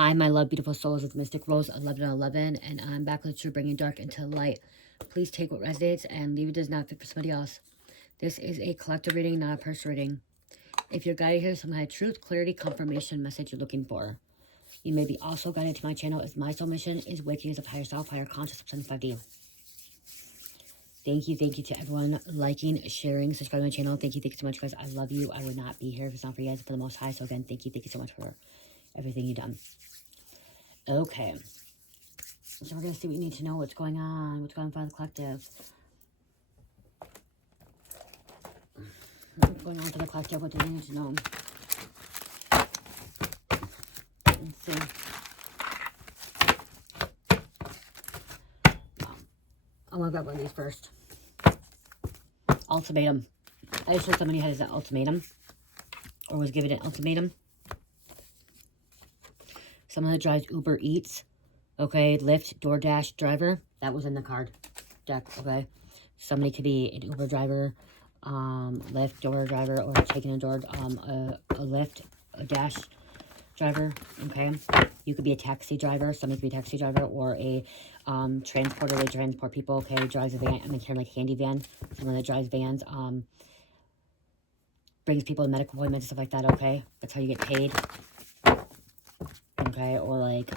Hi, my love, beautiful souls. It's Mystic Rose 1111, and I'm back with you, bringing dark into light. Please take what resonates and leave it does not fit for somebody else. This is a collective reading, not a personal reading. If you're guided here, some kind of truth, clarity, confirmation message you're looking for. You may be also guided to my channel as my soul mission is waking as a higher self, higher conscious of 75D. Thank you to everyone liking, sharing, subscribing to my channel. Thank you so much, guys. I love you. I would not be here if it's not for you guys, for the Most High. So again, thank you so much for everything you've done. Okay. So we're going to see what you need to know, what's going on for the collective. What's going on for the collective, what do they need to know? Let's see. I'm going to grab one of these first. Ultimatum. I just heard somebody has an ultimatum. Or was given an ultimatum. Someone that drives Uber Eats. Okay, Lyft, DoorDash driver. That was in the card deck, okay? Somebody could be an Uber driver, Lyft, Door driver, or taking a Lyft, a Dash driver, okay? You could be a taxi driver. Somebody could be a taxi driver, or a transporter. They transport people, okay? Drives a van. I'm hearing like handy van. Someone that drives vans, brings people to medical appointments, stuff like that, okay? That's how you get paid, okay? Or like,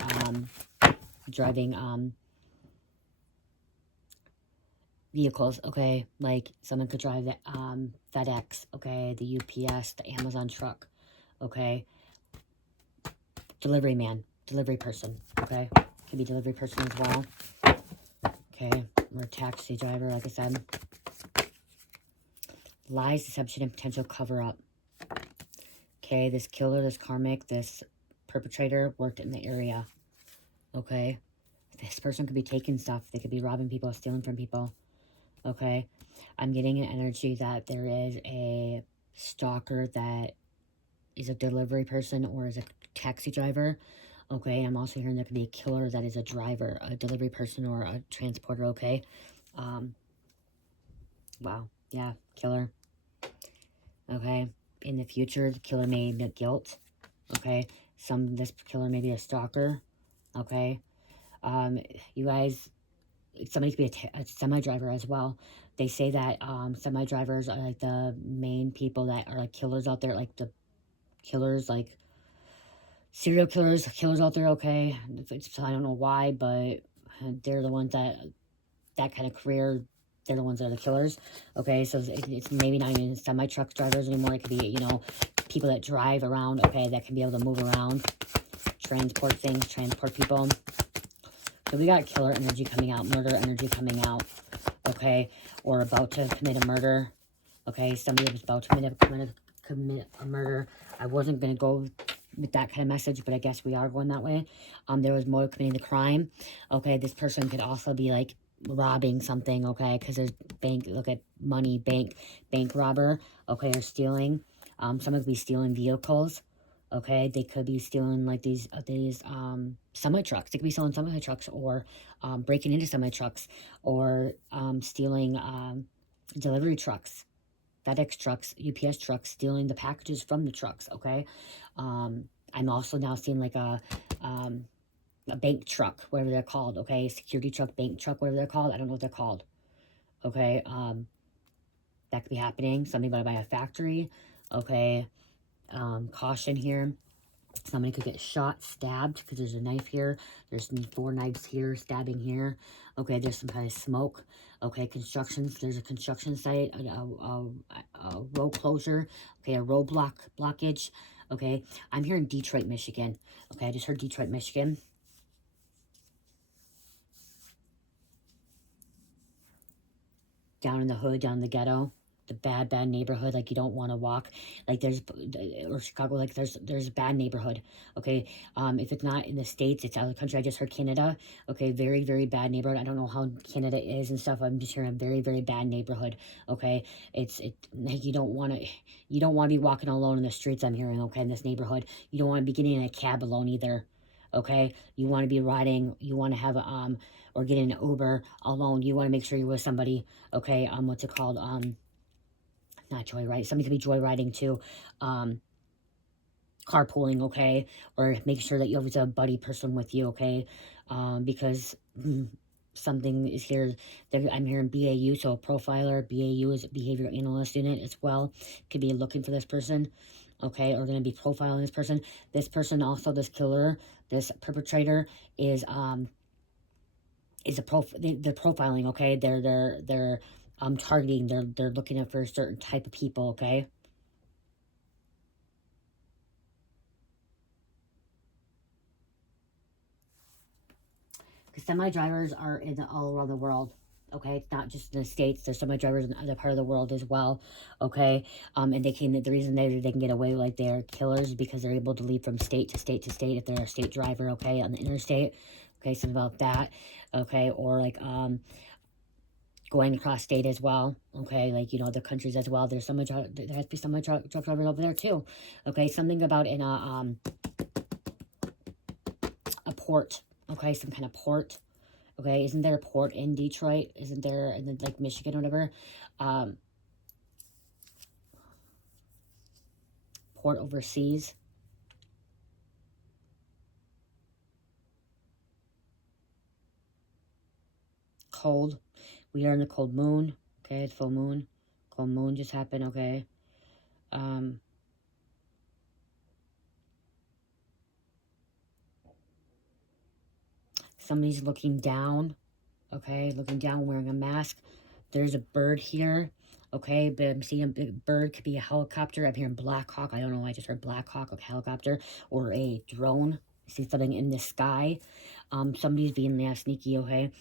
driving, vehicles, okay? Like, someone could drive the, FedEx, okay? The UPS, the Amazon truck, okay? Delivery man, delivery person, okay? Could be delivery person as well, okay? Or a taxi driver, like I said. Lies, deception, and potential cover-up. Okay, this killer, this karmic, this perpetrator worked in the area, okay? This person could be taking stuff. They could be robbing people, stealing from people, okay? I'm getting an energy that there is a stalker that is a delivery person or is a taxi driver, okay? I'm also hearing there could be a killer that is a driver, a delivery person, or a transporter, okay? Wow, yeah, killer, okay? In the future, the killer may admit guilt, okay? This killer may be a stalker, okay? You guys, somebody could be a semi-driver as well. They say that semi-drivers are like the main people that are like killers out there, like the killers, like serial killers out there, okay? I don't know why, but they're the ones that kind of career, they're the ones that are the killers, okay? So it's maybe not even semi-truck drivers anymore. It could be, you know, people that drive around, okay, that can be able to move around, transport things, transport people. So we got killer energy coming out, murder energy coming out, okay? Or about to commit a murder, okay? Somebody was about to commit a murder. I wasn't going to go with that kind of message, but I guess we are going that way. There was more committing the crime, okay? This person could also be like robbing something, okay? Because there's bank, look at money, bank robber, okay? Or stealing. Someone could be stealing vehicles, okay? They could be stealing like these semi-trucks. They could be selling semi-trucks, or breaking into semi-trucks, or stealing delivery trucks, FedEx trucks, UPS trucks, stealing the packages from the trucks, okay? I'm also now seeing like a bank truck, whatever they're called, okay? Security truck, bank truck, whatever they're called. I don't know what they're called, okay? That could be happening. Somebody might buy a factory, okay? Caution here. Somebody could get shot, stabbed, because there's a knife here. There's 4 knives here, stabbing here. Okay, there's some kind of smoke. Okay, there's a construction site, a road closure. Okay, a road blockage. Okay, I'm here in Detroit, Michigan. Okay, I just heard Detroit, Michigan. Down in the hood, down in the ghetto. The bad neighborhood, like you don't want to walk, like or Chicago, like there's a bad neighborhood, okay? If it's not in the States, it's out of the country. I just heard Canada, okay? Very, very bad neighborhood. I don't know how Canada is and stuff. I'm just hearing a very, very bad neighborhood, okay? Like you don't want to be walking alone in the streets, I'm hearing, okay, in this neighborhood. You don't want to be getting in a cab alone either, okay? You want to be riding, you want to have or get in an Uber alone. You want to make sure you're with somebody, okay? What's it called? Not joyride. Somebody could be joyriding too. carpooling, okay? Or make sure that you have a buddy person with you, okay? Because something is here. I'm hearing BAU, so profiler. BAU is a behavioral analyst unit as well. Could be looking for this person, okay? Or going to be profiling this person. This person also, this killer, this perpetrator is they're profiling, okay? They're targeting. They're looking at for a certain type of people, okay? Because semi-drivers are in all around the world. Okay, it's not just in the States. There's semi-drivers in other part of the world as well. Okay, and the reason they can get away like they're killers is because they're able to leave from state to state to state if they're a state driver. Okay, on the interstate. Okay, something about that. Okay, or like going across state as well. Okay, like other countries as well. There's there has to be some truck drivers over there too. Okay, something about in a port. Okay, some kind of port. Okay, isn't there a port in Detroit? Isn't there in like Michigan or whatever? Port overseas. Cold. We are in the cold moon. Okay, it's full moon. Cold moon just happened. Okay. Somebody's looking down. Okay, looking down, wearing a mask. There's a bird here. Okay, but I'm seeing a big bird. Could be a helicopter. I'm hearing Black Hawk. I don't know why I just heard Black Hawk, a helicopter, or a drone. I see something in the sky. Somebody's being sneaky, okay?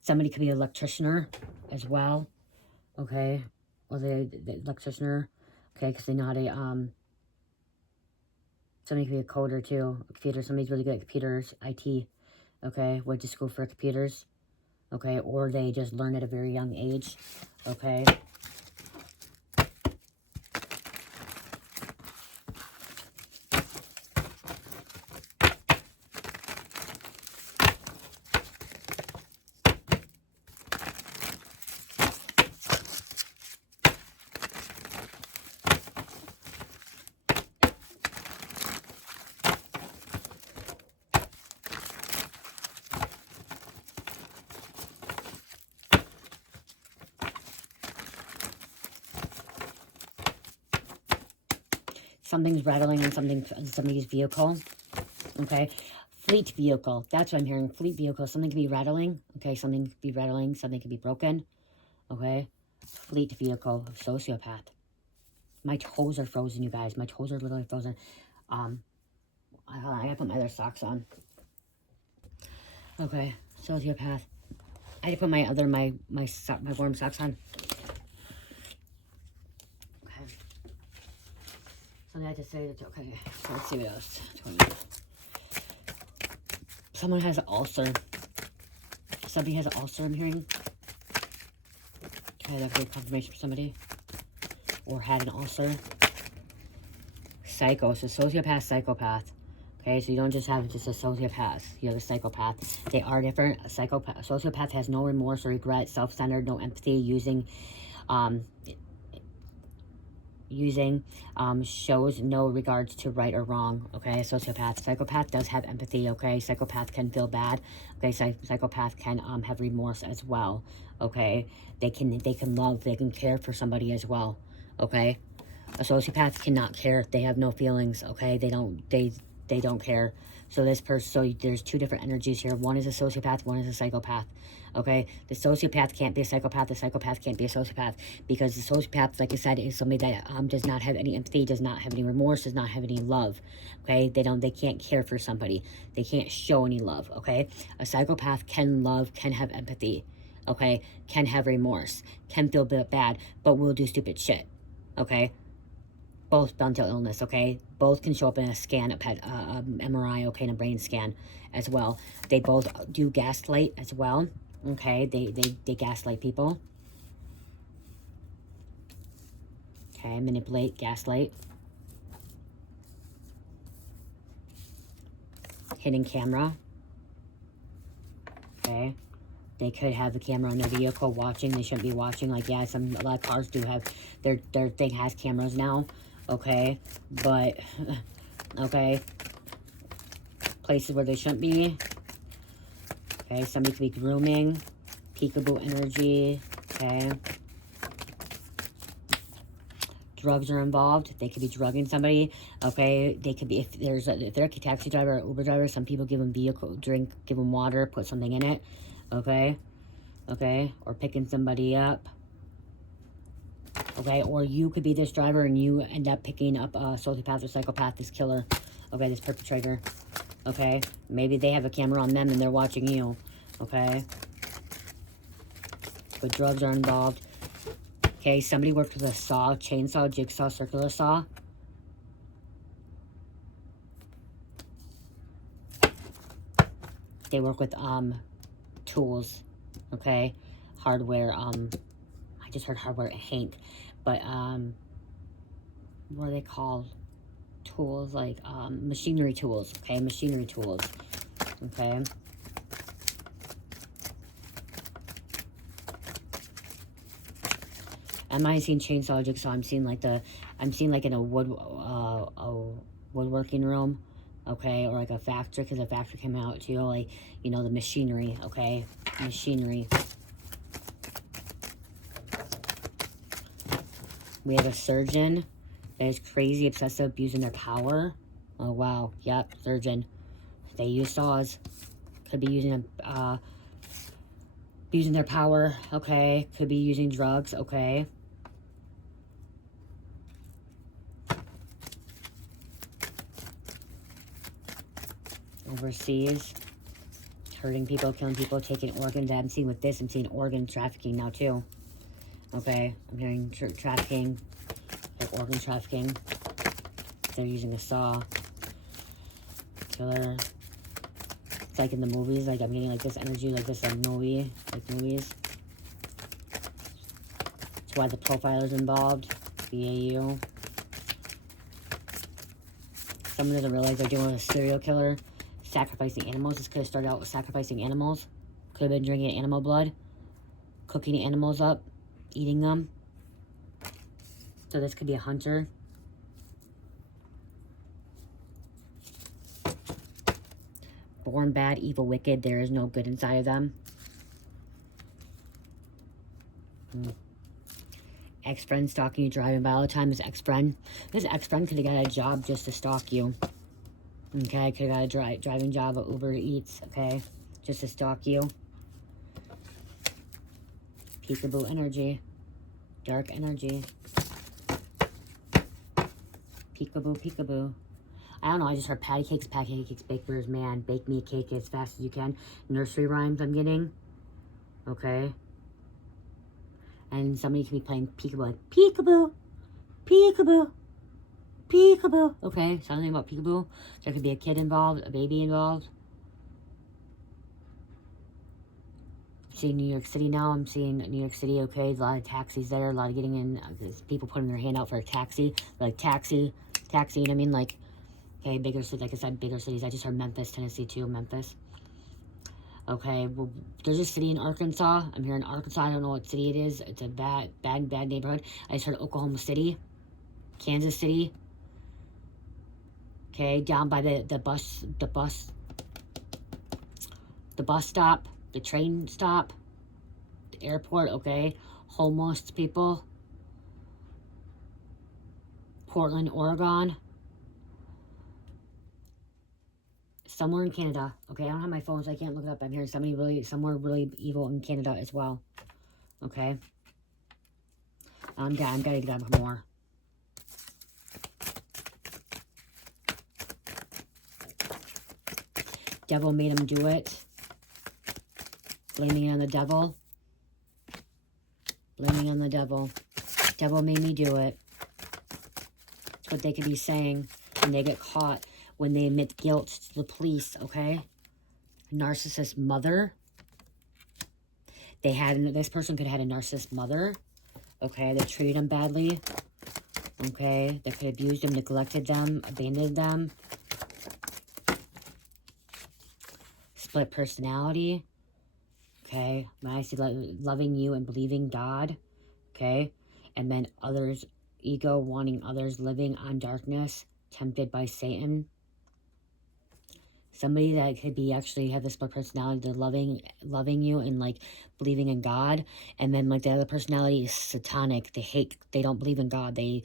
Somebody could be an electricianer as well, okay? Or the electricianer, okay, because they know how to, somebody could be a coder too, a computer. Somebody's really good at computers, IT, okay? Went to school for computers, okay? Or they just learn at a very young age, okay? Something's rattling in somebody's vehicle, okay? Fleet vehicle, that's what I'm hearing, fleet vehicle. Something could be rattling, okay? Something could be rattling, something could be broken, okay? Fleet vehicle, sociopath. My toes are frozen, you guys. My toes are literally frozen. I gotta put my other socks on. Okay, sociopath. I had to put my warm socks on. Okay. Something I had to say that's okay. So let's see what else. Someone has an ulcer. Somebody has an ulcer, I'm hearing. Okay, that's a confirmation for somebody. Or had an ulcer. Psycho, so sociopath, psychopath. Okay, so you don't just have a sociopath. You have a psychopath. They are different. A sociopath has no remorse or regret, self-centered, no empathy, shows no regards to right or wrong. Okay, sociopath. Psychopath does have empathy. Okay, psychopath can feel bad. Okay, psychopath can have remorse as well. Okay, they can love, they can care for somebody as well. Okay, a sociopath cannot care. They have no feelings. Okay, they don't care. So there's two different energies here. One is a sociopath, one is a psychopath. Okay, the sociopath can't be a psychopath. The psychopath can't be a sociopath because the sociopath, like I said, is somebody that does not have any empathy, does not have any remorse, does not have any love. Okay, they can't care for somebody. They can't show any love. Okay, a psychopath can love, can have empathy. Okay, can have remorse, can feel bad, but will do stupid shit. Okay. Both mental illness, okay? Both can show up in a scan, a MRI, okay, and a brain scan as well. They both do gaslight as well, okay? They gaslight people. Okay, manipulate, gaslight. Hidden camera. Okay. They could have a camera on their vehicle watching. They shouldn't be watching. Like, yeah, a lot of cars do have, their thing has cameras now, okay? But, okay, places where they shouldn't be. Okay, somebody could be grooming, peekaboo energy, okay? Drugs are involved. They could be drugging somebody, okay? They could be, if they're a taxi driver or Uber driver, some people give them vehicle, give them water, put something in it, okay? Okay, or picking somebody up, okay? Or you could be this driver and you end up picking up a sociopath or psychopath, this killer, okay, this perpetrator, okay? Maybe they have a camera on them and they're watching you, okay? But drugs are involved. Okay, somebody worked with a saw, chainsaw, jigsaw, circular saw. They work with tools, okay? Hardware, I just heard hardware, Hank. But what are they called? Tools, like machinery tools, okay? Machinery tools, okay? I'm not seeing chainsaw, jigsaw. I'm seeing like in a woodworking room, okay, or like a factory, because a factory came out too, like, you know, the machinery, okay, machinery. We have a surgeon that is crazy, obsessive, abusing their power. Oh wow, yep, surgeon. They use saws. Could be using using their power, okay. Could be using drugs, okay. Overseas, hurting people, killing people, taking organs. I'm seeing with this, I'm seeing organ trafficking now too. Okay, I'm hearing trafficking, like organ trafficking. They're using a saw. Killer. It's like in the movies, like I'm getting like this energy, like this movie, like movies. That's why the profiler's involved. BAU. Someone doesn't realize they're dealing with a serial killer. Sacrificing animals. This could have started out with sacrificing animals. Could have been drinking animal blood. Cooking animals up. Eating them. So this could be a hunter. Born bad, evil, wicked. There is no good inside of them. Ex-friend stalking you, driving by all the time. This ex-friend could have got a job just to stalk you. Okay, could have got a driving job at Uber Eats, okay? Just to stalk you. Peekaboo energy. Dark energy. Peekaboo, peekaboo. I don't know, I just heard patty cakes, bakers, man. Bake me a cake as fast as you can. Nursery rhymes I'm getting. Okay. And somebody can be playing peekaboo, like peekaboo, peekaboo, peekaboo. Okay, something about peekaboo. There could be a kid involved, a baby involved. Seeing New York City now. I'm seeing New York City, okay. A lot of taxis there, a lot of getting in. People putting their hand out for a taxi. Like taxi, you know what I mean? Like, okay, bigger cities, like I said, bigger cities. I just heard Memphis, Tennessee too, Memphis. Okay, well, there's a city in Arkansas. I'm here in Arkansas. I don't know what city it is. It's a bad neighborhood. I just heard Oklahoma City, Kansas City. Okay, down by the bus stop, the train stop, the airport. Okay, homeless people. Portland, Oregon. Somewhere in Canada. Okay, I don't have my phone, so I can't look it up. I'm hearing somewhere really evil in Canada as well. Okay. I'm gotta grab more. Devil made him do it. Blaming it on the devil. Blaming on the devil. Devil made me do it. That's what they could be saying when they get caught. When they admit guilt to the police, okay? Narcissist mother. This person could have had a narcissist mother. Okay, they treated them badly. Okay, they could have abused them, neglected them, abandoned them. Split personality. okay? When I see loving you and believing God, okay? And then others, ego, wanting others, living on darkness, tempted by Satan. Somebody that could be actually have this split personality, they're loving you and like believing in God. And then like the other personality is satanic. They don't believe in God. They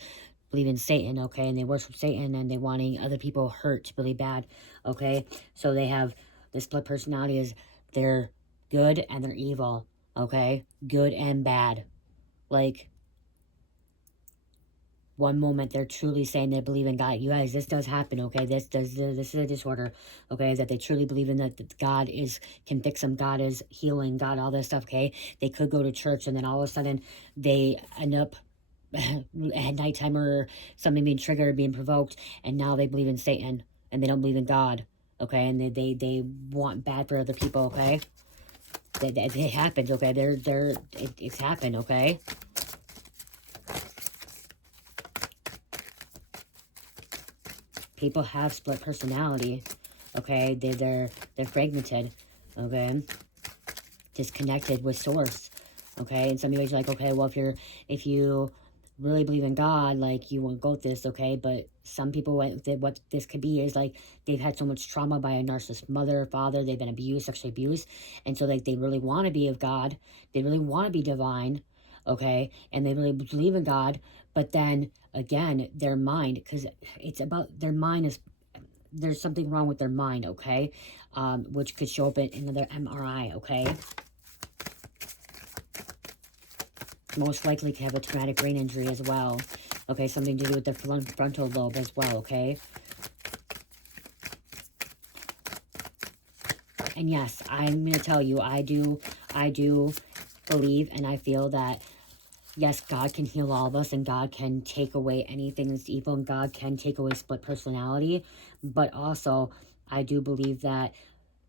believe in Satan, okay? And they worship Satan and they wanting other people hurt really bad, okay? So they have this split personality is they're good and they're evil, okay? Good and bad. Like, one moment they're truly saying they believe in God. You guys, this does happen, okay? This is a disorder, okay? That they truly believe in that God can fix them, God is healing, God, all this stuff, okay? They could go to church and then all of a sudden they end up at nighttime or something being triggered, being provoked, and now they believe in Satan and they don't believe in God, okay? And they want bad for other people, okay? It happens, okay? It's happened, okay? People have split personality, okay? They're fragmented, okay? Disconnected with source, okay? And some of you guys are like, okay, well, if you really believe in God, like, you won't go with this, okay? But some people, what this could be is like they've had so much trauma by a narcissist mother or father, they've been abused, sexually abused, and so like they really want to be of God, they really want to be divine, okay? And they really believe in God, but then again, their mind, because it's about their mind is, there's something wrong with their mind, okay? Which could show up in another MRI, okay? Most likely to have a traumatic brain injury as well. Okay, something to do with the frontal lobe as well, okay? And yes, I'm going to tell you, I do believe and I feel that, yes, God can heal all of us and God can take away anything that's evil and God can take away split personality. But also, I do believe that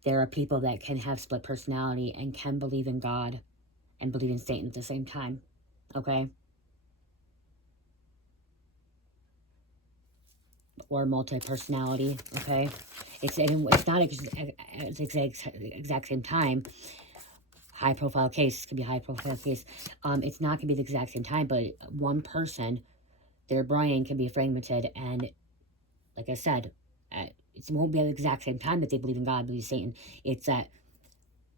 there are people that can have split personality and can believe in God and believe in Satan at the same time, okay? Or multi-personality, okay? It's not at the exact same time. High-profile case could be high-profile case. It's not going to be the exact same time, but one person, their brain can be fragmented, and like I said, it won't be at the exact same time that they believe in God, believe in Satan. It's that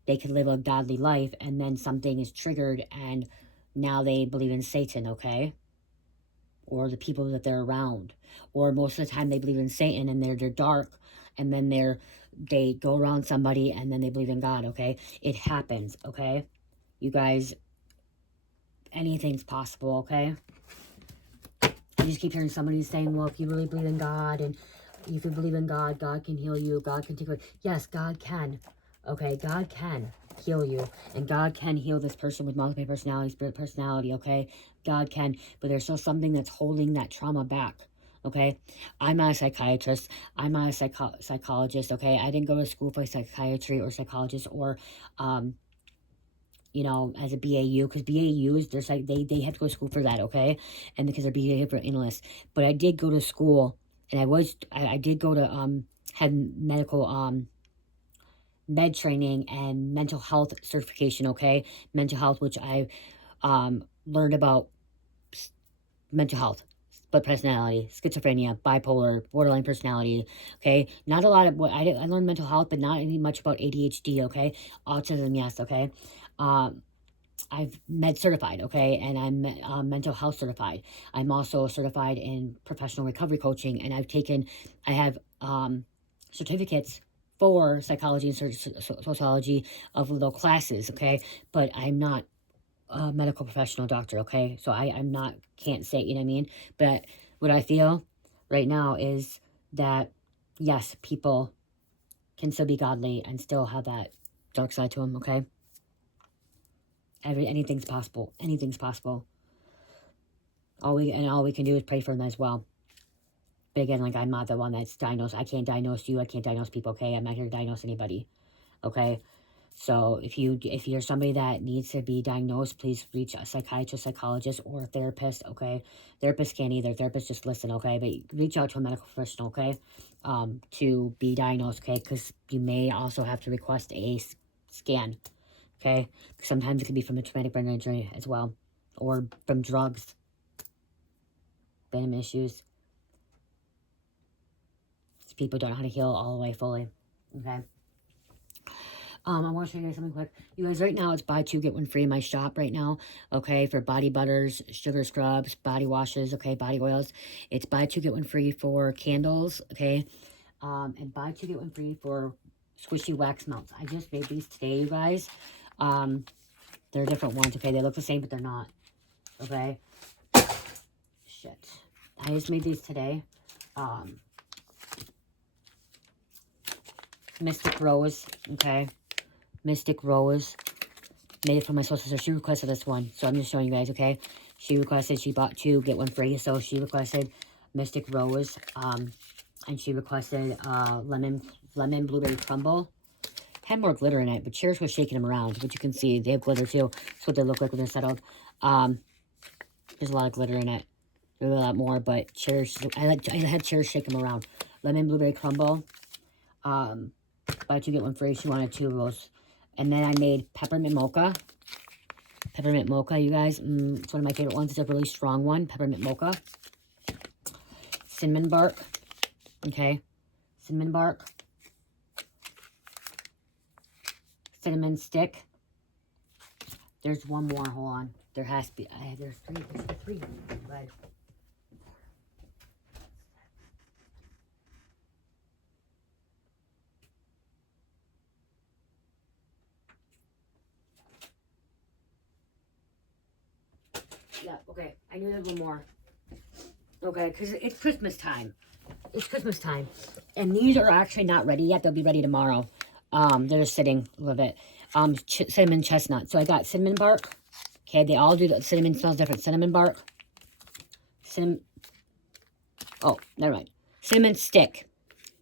they can live a godly life, and then something is triggered, and now they believe in Satan, okay? Or the people that they're around. Or most of the time they believe in Satan and they're dark, and then they go around somebody and then they believe in God, okay? It happens, okay? You guys, anything's possible, okay? I just keep hearing somebody saying, well, if you really believe in God and you can believe in God, God can heal you, God can take away. Yes, God can, okay? God can heal you, and God can heal this person with multiple personality, spirit personality, okay? God can, but there's still something that's holding that trauma back, okay? I'm not a psychiatrist, I'm not a psychologist, okay? I didn't go to school for psychiatry or psychologist or you know, as a BAU, because BAUs, there's like, they have to go to school for that, okay? And because they're behavioral analysts. But I did go to school, and I did go to, have medical, med training and mental health certification, okay? Mental health, which I, learned about mental health, split personality, schizophrenia, bipolar, borderline personality, okay? Not a lot of what, I learned mental health, but not any much about ADHD, okay? Autism, yes, okay? I've med certified, okay, and I'm mental health certified. I'm also certified in professional recovery coaching, and I have certificates for psychology and sociology of little classes, okay, but I'm not a medical professional doctor, okay, so I'm not, can't say, you know what I mean, but what I feel right now is that, yes, people can still be godly and still have that dark side to them, okay? Anything's possible. Anything's possible. All we can do is pray for them as well. But again, like, I'm not the one that's diagnosed. I can't diagnose you. I can't diagnose people, okay? I'm not here to diagnose anybody, okay? So if you're somebody that needs to be diagnosed, please reach a psychiatrist, psychologist, or a therapist, okay? Therapists can't either. Therapists just listen, okay? But reach out to a medical professional, okay? To be diagnosed, okay? Because you may also have to request a scan, okay? Sometimes it can be from a traumatic brain injury as well, or from drugs, venom issues. People don't know how to heal all the way fully, okay? I want to show you guys something quick. You guys, right now, it's buy two, get one free in my shop right now, okay, for body butters, sugar scrubs, body washes, okay, body oils. It's buy two, get one free for candles, okay, and buy two, get one free for squishy wax melts. I just made these today, you guys. They're different ones, okay? They look the same, but they're not, okay? Shit. I just made these today. Mystic Rose, okay? Mystic Rose. Made it for my soul sister. She requested this one, so I'm just showing you guys, okay? She requested, she bought two, get one free, so she requested Mystic Rose, and she requested lemon blueberry crumble. Had more glitter in it, but Cherish was shaking them around, but you can see they have glitter too. That's what they look like when they're settled. There's a lot of glitter in it. There's a lot more, but Cherish, I had Cherish shake them around. Lemon blueberry crumble. Buy two, get one free. She wanted two of those. And then I made peppermint mocha. Peppermint mocha, you guys. It's one of my favorite ones. It's a really strong one. Peppermint mocha. Cinnamon bark. Okay. Cinnamon bark. Cinnamon stick. There's one more. Hold on. There has to be. There's three. There's three. Red. Yeah, okay. I knew there was one more. Okay, because it's Christmas time. It's Christmas time. And these are actually not ready yet. They'll be ready tomorrow. They're just sitting a little bit. Cinnamon chestnut. So I got cinnamon bark. Okay, they all do the cinnamon smells different. Cinnamon bark. Oh, never mind. Cinnamon stick.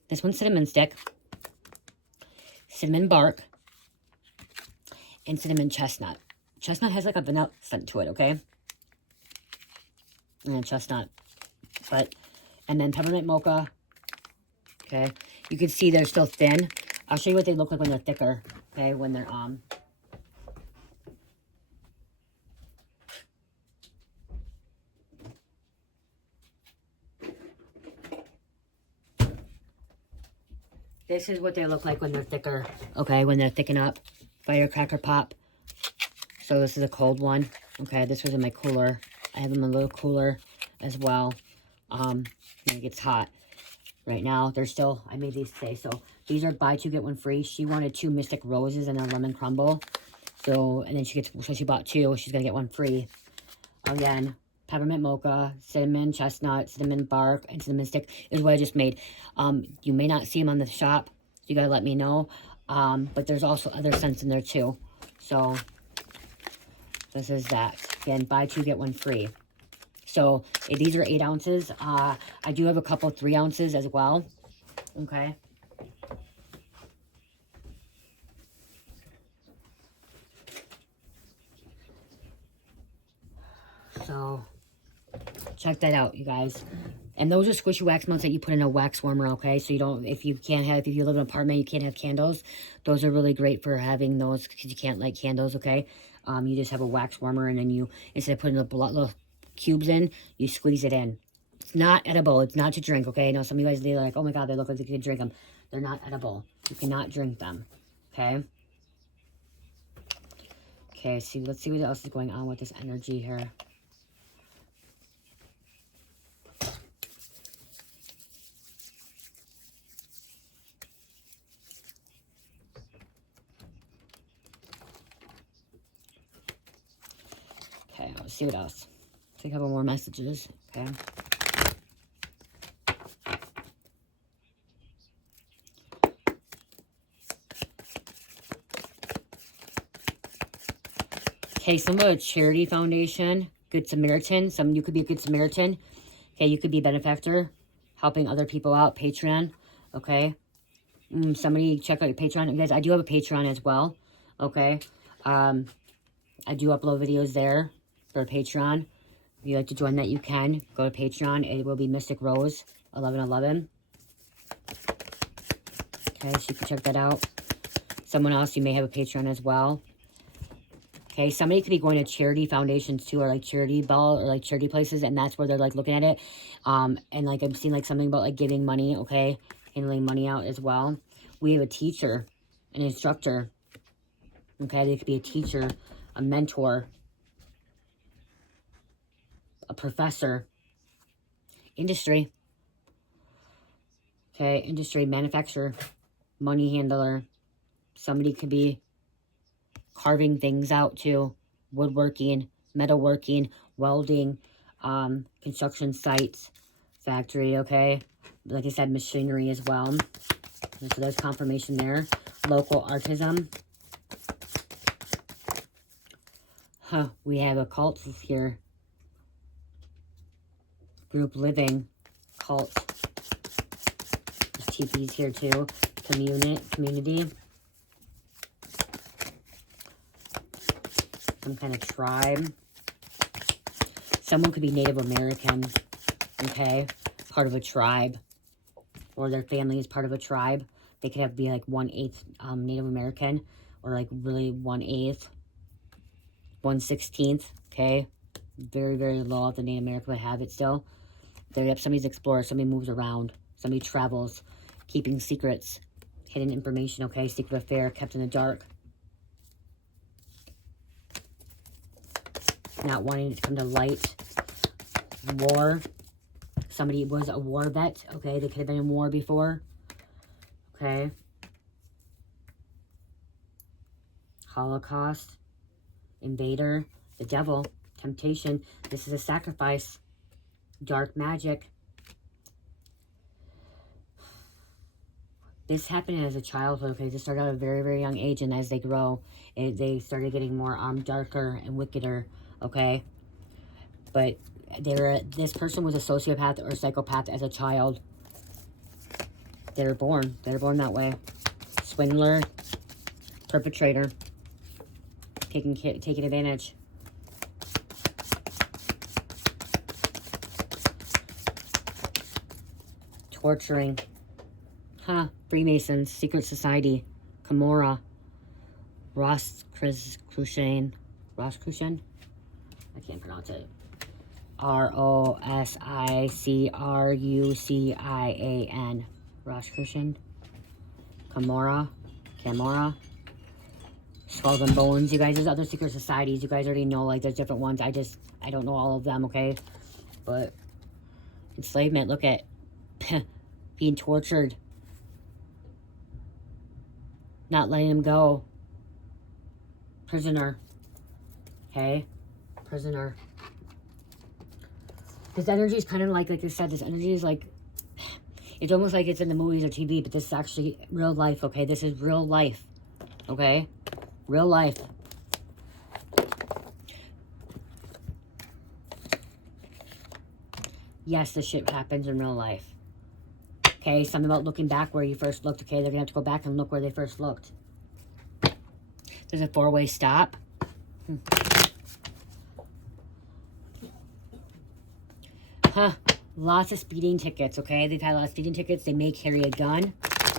This one's cinnamon stick. Cinnamon bark. And cinnamon chestnut. Chestnut has like a vanilla scent to it, okay? And chestnut. And then peppermint mocha. Okay. You can see they're still thin. I'll show you what they look like when they're thicker. Okay, when they're this is what they look like when they're thicker. Okay, when they're thicken up. Firecracker pop. So this is a cold one. Okay, this was in my cooler. I have them in a little cooler as well. It gets hot. Right now, they're still, I made these today. So these are buy two, get one free. She wanted two Mystic Roses and a lemon crumble. So, and then she bought two. She's going to get one free. Again, peppermint mocha, cinnamon chestnut, cinnamon bark, and cinnamon stick is what I just made. You may not see them on the shop. You got to let me know. But there's also other scents in there too. So, this is that. Again, buy two, get one free. So, these are 8 ounces. I do have a couple 3 ounces as well. Okay. So, check that out, you guys. And those are squishy wax melts that you put in a wax warmer, okay? So you don't, if you live in an apartment, you can't have candles. Those are really great for having those because you can't light candles, okay? You just have a wax warmer and then you, instead of putting the little cubes in, you squeeze it in. It's not edible. It's not to drink, okay? I know some of you guys, they're like, oh my God, they look like you can drink them. They're not edible. You cannot drink them, okay? Okay, see, let's see what else is going on with this energy here. Okay, let's see what else. Take a couple more messages, okay? Okay, some of a charity foundation, Good Samaritan. You could be a Good Samaritan. Okay, you could be a benefactor, helping other people out, Patreon, okay? Somebody check out your Patreon. You guys, I do have a Patreon as well, okay? I do upload videos there for Patreon. If you'd like to join that, you can. Go to Patreon. It will be Mystic Rose 1111. Okay, so you can check that out. Someone else, you may have a Patreon as well. Okay, somebody could be going to charity foundations too, or like charity ball, or like charity places, and that's where they're like looking at it. And like I'm seeing like something about like giving money, okay, handling money out as well. We have a teacher, an instructor. Okay, they could be a teacher, a mentor, a professor, industry. Okay, industry, manufacturer, money handler. Somebody could be carving things out too, woodworking, metalworking, welding, construction sites, factory, okay? Like I said, machinery as well. So there's confirmation there. Local artisan. Huh, we have a cult here. Group living, cult. There's teepees here too. Community. Some kind of tribe. Someone could be Native American, okay? Part of a tribe. Or their family is part of a tribe. They could be like 1/8 Native American. Or like really 1/8. 1/16, okay? Very, very low if the Native American would have it still. Somebody's explorer, somebody moves around. Somebody travels. Keeping secrets. Hidden information, okay? Secret affair, kept in the dark. Not wanting it to come to light. War. Somebody was a war vet. Okay, they could have been in war before. Okay. Holocaust. Invader. The devil. Temptation. This is a sacrifice. Dark magic. This happened as a childhood. Okay, this started at a very, very young age, and as they grow, they started getting more darker and wickeder. Okay, but this person was a sociopath or psychopath as a child. They were born that way. Swindler, perpetrator, taking advantage. Torturing. Huh. Freemasons, secret society, Camorra, Rosicrucian. I can't pronounce it. Rosicrucian. Rosicrucian. Camorra. Skulls and Bones. You guys, there's other secret societies. You guys already know, like, there's different ones. I don't know all of them, okay? But enslavement, look at being tortured. Not letting him go. Prisoner. Okay? Prisoner. This energy is kind of like I said, this energy is like, it's almost like it's in the movies or TV, but this is actually real life, okay? This is real life, okay? Real life. Yes, this shit happens in real life. Okay, something about looking back where you first looked. Okay, they're going to have to go back and look where they first looked. There's a 4-way stop. Huh. Lots of speeding tickets, okay? They've had a lot of speeding tickets. They may carry a gun.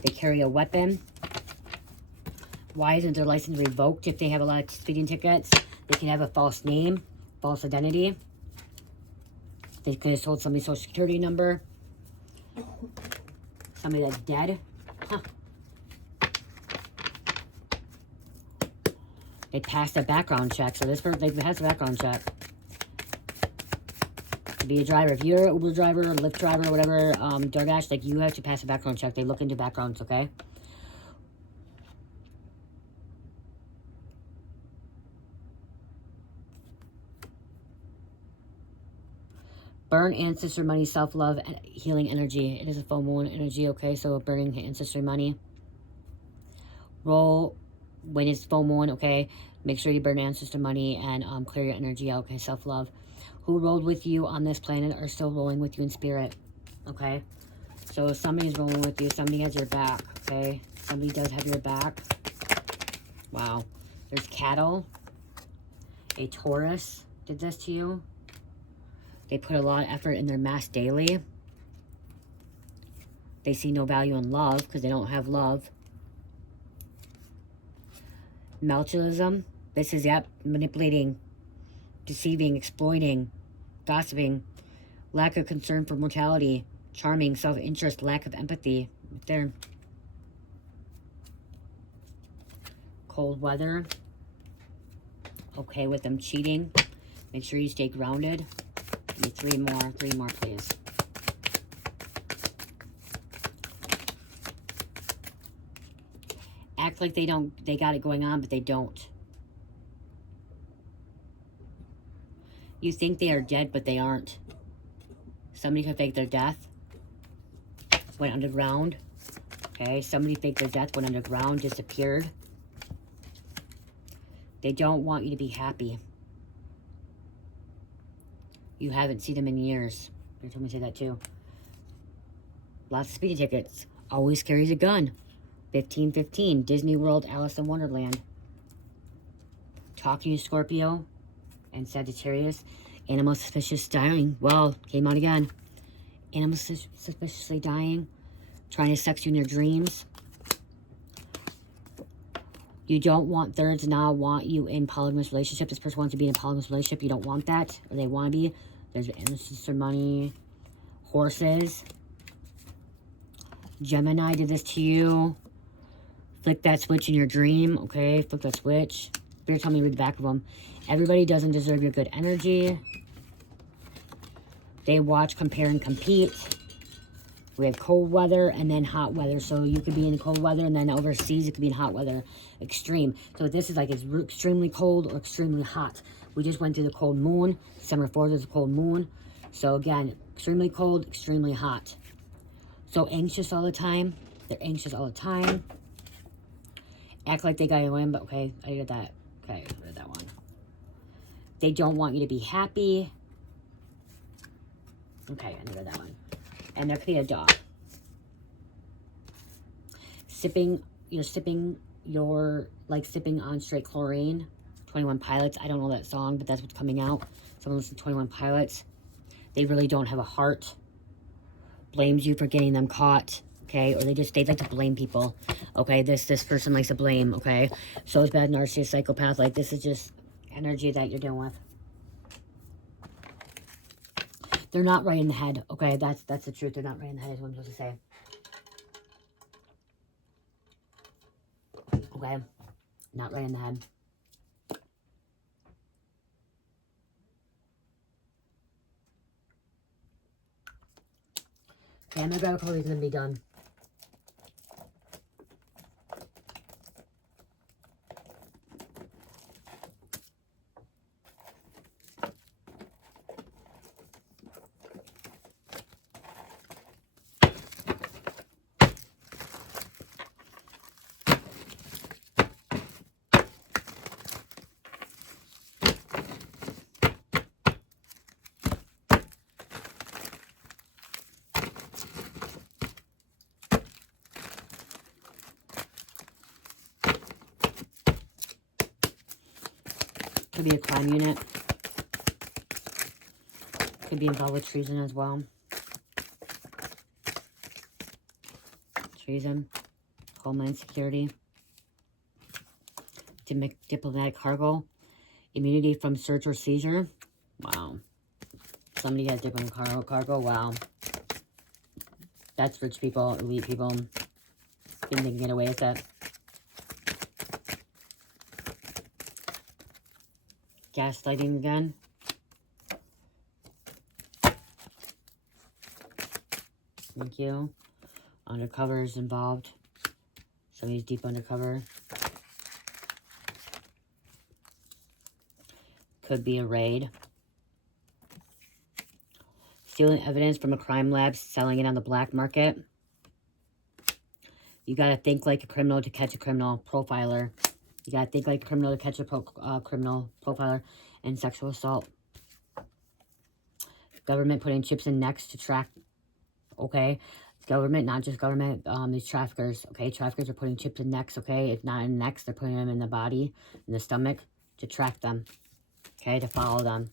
They carry a weapon. Why isn't their license revoked if they have a lot of speeding tickets? They can have a false name, false identity. They could have told somebody's social security number. Somebody that's dead. Huh. They passed a background check. So this person, they passed a background check. To be a driver. If you're an Uber driver, Lyft driver, whatever, DoorDash, like, you have to pass a background check. They look into backgrounds, okay? Burn ancestor money, self-love, healing energy. It is a full moon energy, okay? So burning ancestor money. Roll when it's full moon, okay? Make sure you burn ancestor money and clear your energy out, okay? Self-love. Who rolled with you on this planet are still rolling with you in spirit, okay? So somebody's rolling with you. Somebody has your back, okay? Somebody does have your back. Wow. There's cattle. A Taurus did this to you. They put a lot of effort in their mass daily. They see no value in love because they don't have love. Maltulism. This is, yep, manipulating, deceiving, exploiting, gossiping, lack of concern for mortality, charming, self-interest, lack of empathy. Right there. Cold weather. Okay with them cheating. Make sure you stay grounded. Give me three more, please. Act like they got it going on, but they don't. You think they are dead, but they aren't. Somebody could fake their death, went underground. Okay, somebody faked their death, went underground, disappeared. They don't want you to be happy. You haven't seen them in years. They told me to say that too. Lots of speeding tickets. Always carries a gun. 1515. Disney World, Alice in Wonderland. Talking to Scorpio and Sagittarius. Animal suspicious dying. Well, came out again. Animal suspiciously dying. Trying to sex you in your dreams. You don't want thirds now, want you in polygamous relationship. This person wants to be in a polygamous relationship. You don't want that, or they want to be. There's sister money. Horses. Gemini did this to you. Flick that switch in your dream. Okay, flick that switch. Spirit, tell me to read the back of them. Everybody doesn't deserve your good energy. They watch, compare, and compete. We have cold weather and then hot weather. So you could be in cold weather, and then overseas it could be in hot weather. Extreme. So this is like it's extremely cold or extremely hot. We just went through the cold moon. December 4th is a cold moon. So again, extremely cold, extremely hot. So anxious all the time. They're anxious all the time. Act like they got you in, but okay, I did that. Okay, I read that one. They don't want you to be happy. Okay, I read that one. And there could be a dog. Sipping on straight chlorine. 21 Pilots. I don't know that song, but that's what's coming out. Someone listens to 21 Pilots. They really don't have a heart. Blames you for getting them caught. Okay, or they like to blame people. Okay, this person likes to blame. Okay, so is bad narcissist, psychopath. Like this is just energy that you're dealing with. They're not right in the head. Okay, that's the truth. They're not right in the head is what I'm supposed to say. Okay, not right in the head. Okay, I'm gonna grab a couple of these and then be done. Could be a crime unit. Could be involved with treason as well. Treason. Homeland Security. Diplomatic cargo. Immunity from search or seizure. Wow. Somebody has diplomatic cargo. Wow. That's rich people, elite people. Think they can get away with that. Gaslighting again. Thank you. Undercover is involved. Somebody's deep undercover. Could be a raid. Stealing evidence from a crime lab, selling it on the black market. You gotta think like a criminal to catch a criminal. Profiler. You gotta think like a criminal to catch a criminal. Profiler. And sexual assault. Government putting chips in necks to track. Okay. Government, not just government. These traffickers. Okay. Traffickers are putting chips in necks. Okay. If not in necks, they're putting them in the body, in the stomach, to track them. Okay. To follow them.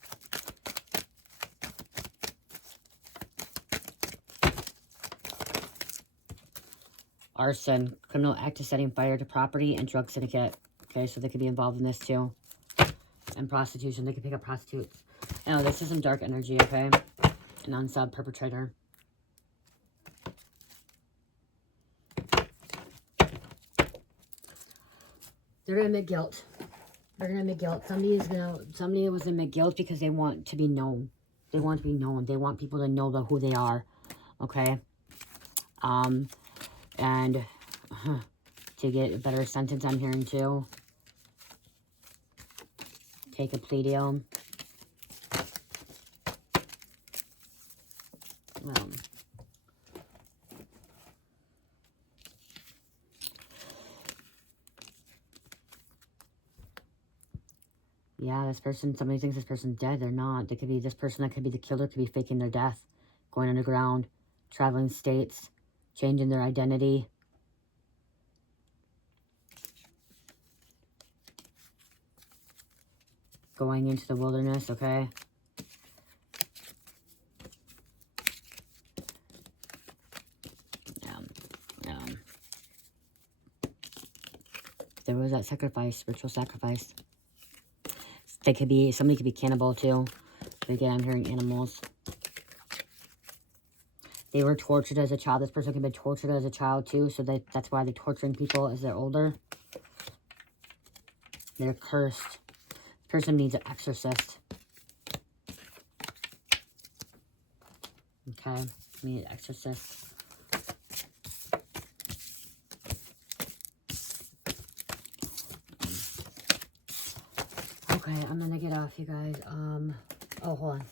Arson. Criminal act of setting fire to property and drug syndicate. Okay, so they could be involved in this too. And prostitution. They could pick up prostitutes. I know, this is some dark energy, okay? An unsub perpetrator. They're gonna admit guilt. They're gonna admit guilt. Somebody was gonna admit guilt because they want to be known. They want to be known. They want people to know who they are. Okay? And to get a better sentence, I'm hearing too. Take a plea deal. Yeah, this person, somebody thinks this person's dead. They're not. They could be, this person that could be the killer could be faking their death, going underground, traveling states, changing their identity. Going into the wilderness, okay? There was that sacrifice, spiritual sacrifice. They could be, somebody could be cannibal too. But again, I'm hearing animals. They were tortured as a child. This person could be tortured as a child too. So that's why they're torturing people as they're older. They're cursed. This person needs an exorcist. Okay, need an exorcist. Okay, I'm gonna get off, you guys. Oh, hold on.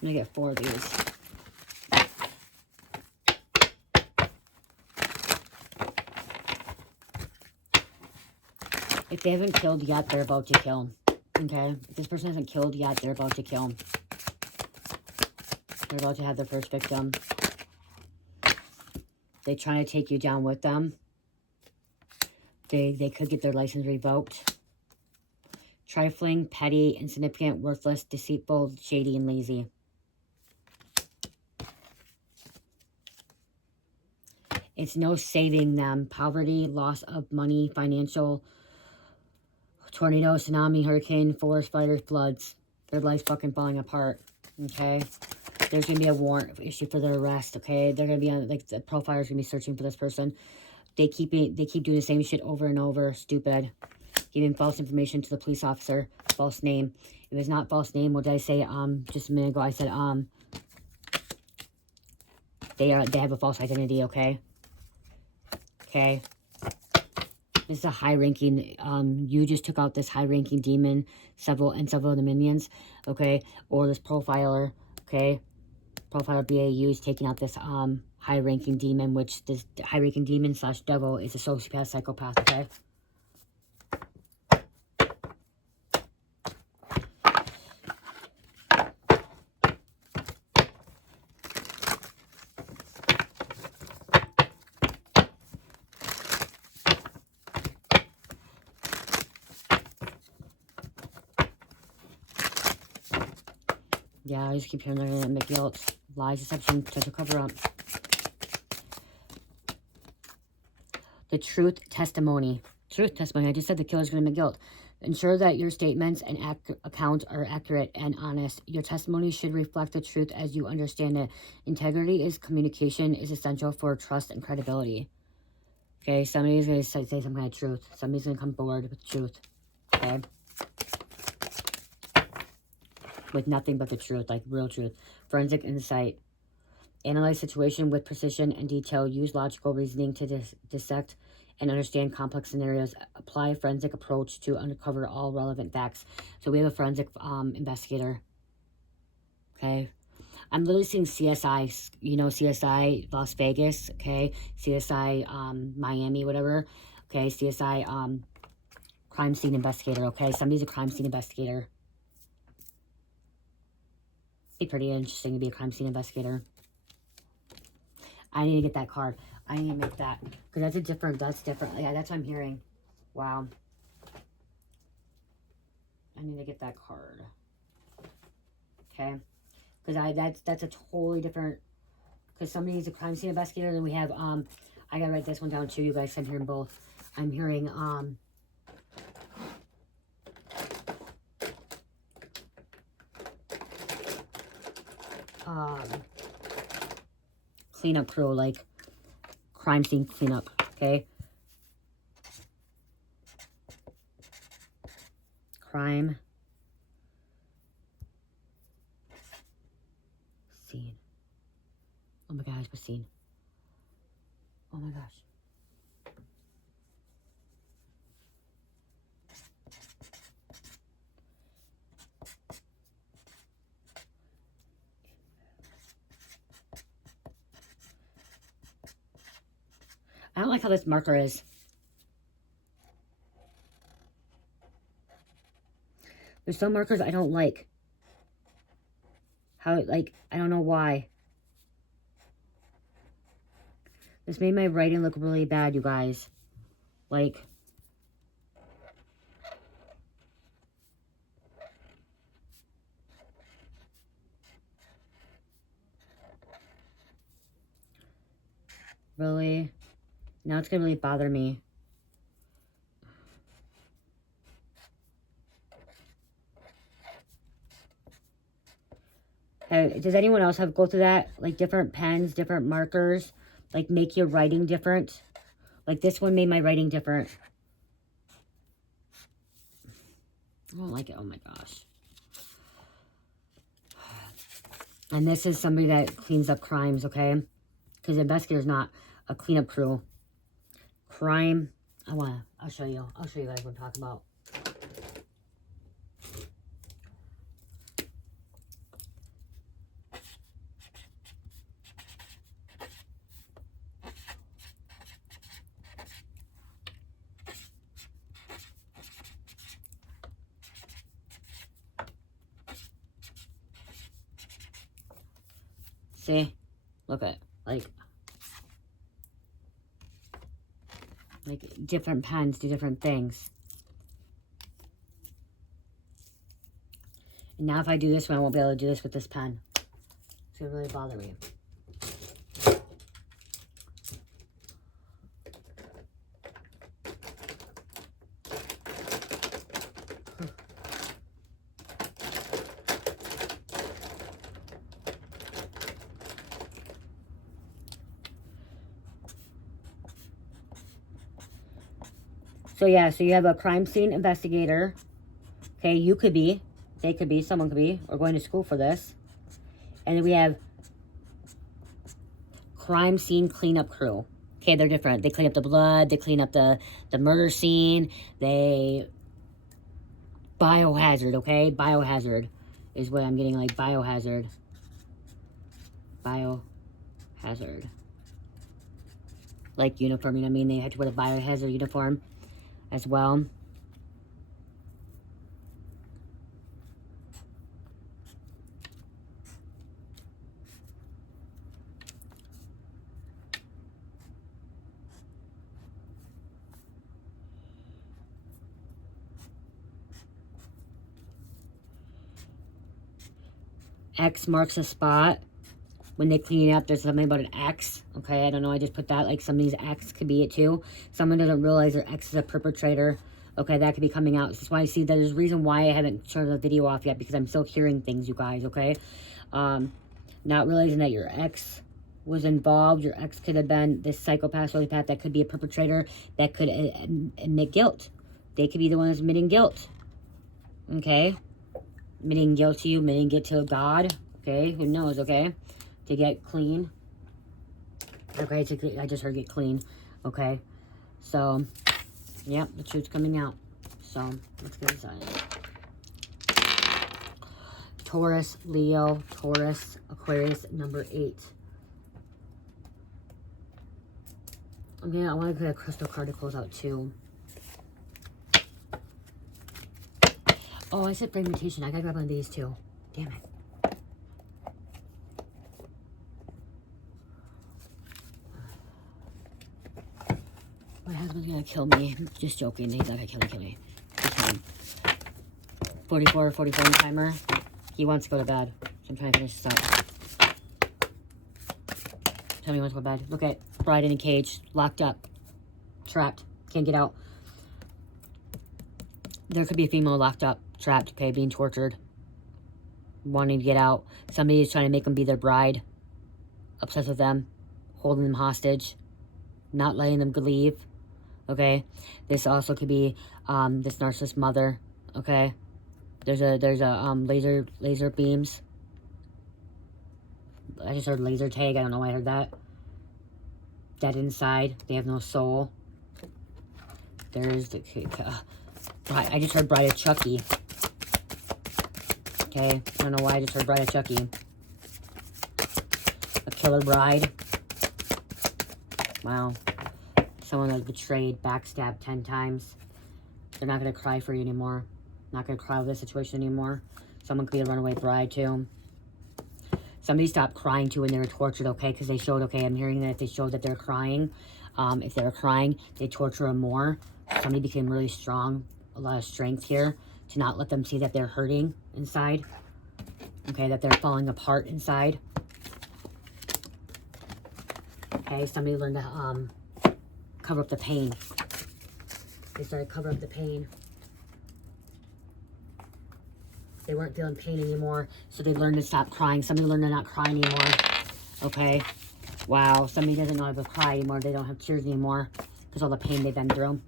I'm gonna get 4 of these. If they haven't killed yet, they're about to kill. Okay? If this person hasn't killed yet, they're about to kill. They're about to have their first victim. They try to take you down with them. They could get their license revoked. Trifling, petty, insignificant, worthless, deceitful, shady, and lazy. It's no saving them. Poverty, loss of money, financial, tornado, tsunami, hurricane, forest fires, floods. Their life's fucking falling apart. Okay? There's going to be a warrant issue for their arrest. Okay? They're going to be on, like, the profiler's going to be searching for this person. They keep doing the same shit over and over. Stupid. Giving false information to the police officer. False name. If it's not false name, what did I say? Just a minute ago, I said, they have a false identity, okay? Okay? This is a high-ranking, you just took out this high-ranking demon, several of the minions, okay? Or this profiler, okay? Profiler BAU is taking out this, high-ranking demon, which this high-ranking demon / devil is a sociopath, psychopath, okay? Yeah, I just keep hearing they're going to admit guilt. Lies, deception, potential cover-up. The truth testimony. Truth testimony. I just said the killer's going to admit guilt. Ensure that your statements and accounts are accurate and honest. Your testimony should reflect the truth as you understand it. Integrity is communication is essential for trust and credibility. Okay, somebody's going to say some kind of truth. Somebody's going to come forward with truth. Okay? With nothing but the truth, like real truth. Forensic insight. Analyze situation with precision and detail. Use logical reasoning to dissect and understand complex scenarios. Apply a forensic approach to uncover all relevant facts. So we have a forensic investigator. Okay. I'm literally seeing CSI, you know, CSI Las Vegas, okay? CSI Miami, whatever. Okay, CSI crime scene investigator, okay? Somebody's a crime scene investigator. Be pretty interesting to be a crime scene investigator. I need to get that card. I need to make that. Because that's different. Yeah, that's what I'm hearing. Wow. I need to get that card. Okay. Because that's a totally different because somebody needs a crime scene investigator. Then we have, I gotta write this one down too, you guys. I'm hearing both. I'm hearing, cleanup crew, like crime scene cleanup, okay? Crime scene. Oh my gosh, what scene? Oh my gosh. I don't like how this marker is. There's some markers I don't like. How, like, I don't know why. This made my writing look really bad, you guys. Like, really? Now it's gonna really bother me. Does anyone else go through that? Like different pens, different markers, like make your writing different? Like this one made my writing different. I don't like it. Oh my gosh. And this is somebody that cleans up crimes, okay? Because the investigator's not a cleanup crew. Crime. I'll show you. I'll show you guys what I'm talking about. See? Look at, like different pens do different things. And now if I do this one, I won't be able to do this with this pen. It's going to really bother me. So yeah, so you have a crime scene investigator. Okay, you could be, they could be, someone could be, or going to school for this. And then we have crime scene cleanup crew. Okay, they're different. They clean up the blood, they clean up the murder scene, they biohazard, okay? Biohazard is what I'm getting, like biohazard. Biohazard. Like uniform, you know what I mean? They have to wear the biohazard uniform as well. X marks a spot. When they clean it up, there's something about an X. Okay, I don't know. I just put that. Like some of these X could be it too. Someone doesn't realize their X is a perpetrator. Okay, that could be coming out. That's why I see that there's a reason why I haven't turned the video off yet, because I'm still hearing things, you guys. Okay, not realizing that your X was involved. Your X could have been this psychopath, sociopath that could be a perpetrator that could admit guilt. They could be the ones admitting guilt. Okay, admitting guilt to you, admitting guilt to God. Okay, who knows? Okay. To get clean. Okay, I just heard get clean. Okay, so, yep, the truth's coming out. So, let's get inside. Taurus, Leo, Taurus, Aquarius, number 8. I want to get a crystal card to close out too. Oh, I said fragmentation. I gotta grab one of these too. Damn it. My husband's gonna kill me. Just joking. He's not gonna kill me. 44 timer. He wants to go to bed. So I'm trying to finish this up. Tell me what's going bad. Look at bride in a cage, locked up, trapped, can't get out. There could be a female locked up, trapped, okay, being tortured, wanting to get out. Somebody is trying to make them be their bride, obsessed with them, holding them hostage, not letting them leave, okay? This also could be this narcissist mother, okay? There's a laser beams. I just heard laser tag. I don't know why I heard that. Dead inside. They have no soul. There's the... I just heard Bride of Chucky. Okay. I don't know why I just heard Bride of Chucky. A killer bride. Wow. Someone that's betrayed, backstabbed 10 times. They're not going to cry for you anymore. Not going to cry over this situation anymore. Someone could be a runaway bride, too. Somebody stopped crying, too, when they were tortured, okay? Because they showed, okay, I'm hearing that if they showed that they're crying, if they were crying, they torture them more. Somebody became really strong, a lot of strength here, to not let them see that they're hurting inside. Okay, that they're falling apart inside. Okay, somebody learned to cover up the pain. They started covering up the pain. They weren't feeling pain anymore, so they learned to stop crying. Somebody learned to not cry anymore, okay? Wow, somebody doesn't know how to cry anymore. They don't have tears anymore because all the pain they've been through.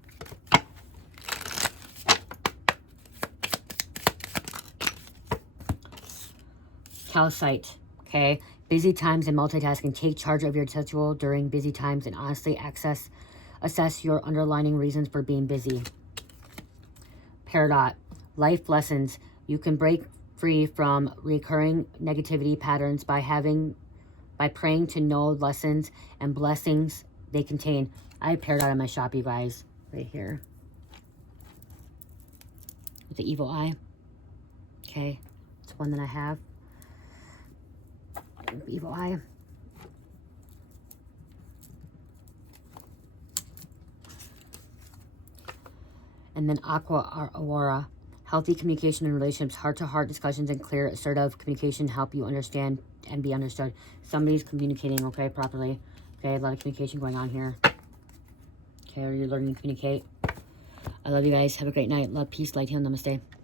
Calcite, okay? Busy times and multitasking. Take charge of your schedule during busy times and honestly assess your underlying reasons for being busy. Peridot, life lessons. You can break free from recurring negativity patterns by praying to know lessons and blessings they contain. I have Peridot in my shop, you guys, right here. With the evil eye. Okay, it's one that I have. Evil eye. And then Aqua Aurora. Healthy communication in relationships, heart-to-heart discussions, and clear, assertive communication help you understand and be understood. Somebody's communicating, okay, properly. Okay, a lot of communication going on here. Okay, are you learning to communicate? I love you guys. Have a great night. Love, peace, light, heal, namaste.